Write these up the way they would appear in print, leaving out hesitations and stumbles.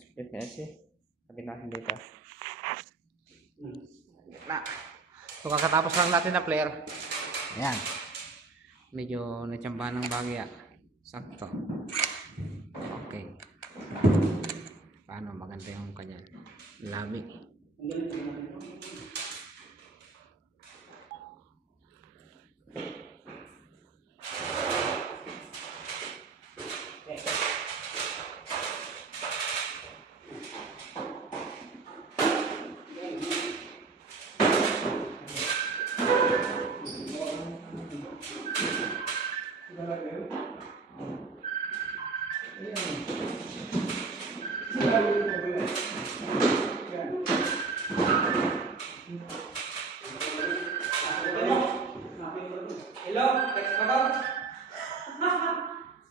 split na sih. Sabi natin dito. Na. So kakatapos lang natin na player. Ayan. Medyo natsambahan ng bagya. Sakto. Okay. Paano maganda yung kanya labi. Hello, text ka ba?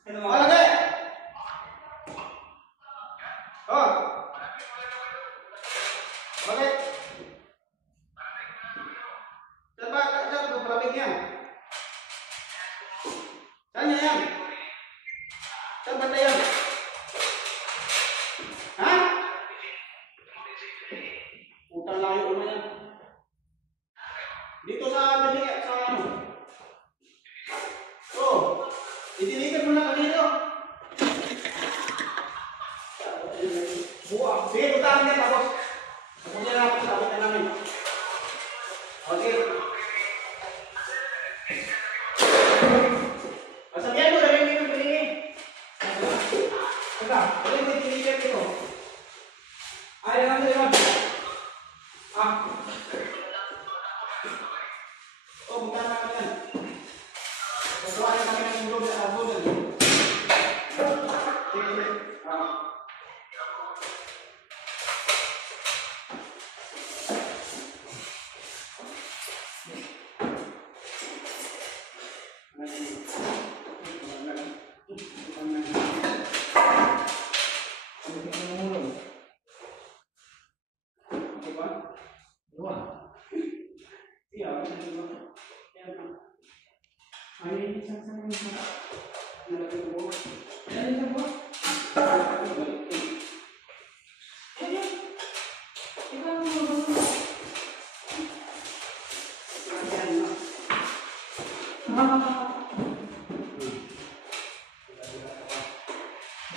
Ano mo? Alagay! Oh! Bakit? Saan ba? Saan ba? Maraming yan. Saan yan? Saan ba tayo? Ha? Utang layo na yan. Dito sa daling sa ano? Oh! Itilikan mo na kanino. Buang. Sige, putahan niya tapos. Tapos niya natin sa abot na namin. Okay. Masagyan mo, dali mo yung pilingi. Teka, dali mo yung pilingi dito. Ayaw natin yun. Ah. Oh, buta na kami yan. Pagkawa na kami ng mundo sa abot. Sige. Ah.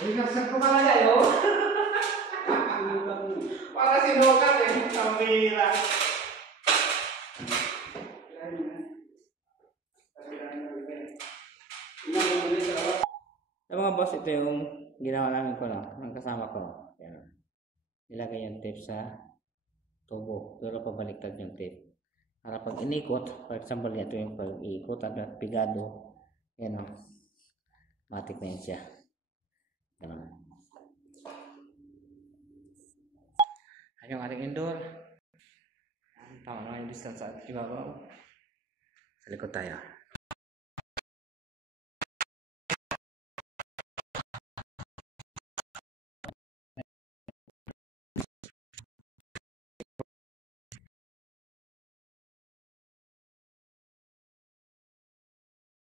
Nagkaksak ko pala kayo. Para sinukat eh. Kamira. So mga boss, ito yung ginawa namin ko lang ng kasama ko. Yan. Nilagay yung tape sa tubo, pero pabaliktad yung tape. Para pag inikot, for example, ito yung pag-iikot at pigado, yan o, matik na yun siya. Ganun. Ayan yung ating indoor. Tama naman yung distance sa ibabaw. Sa likod tayo.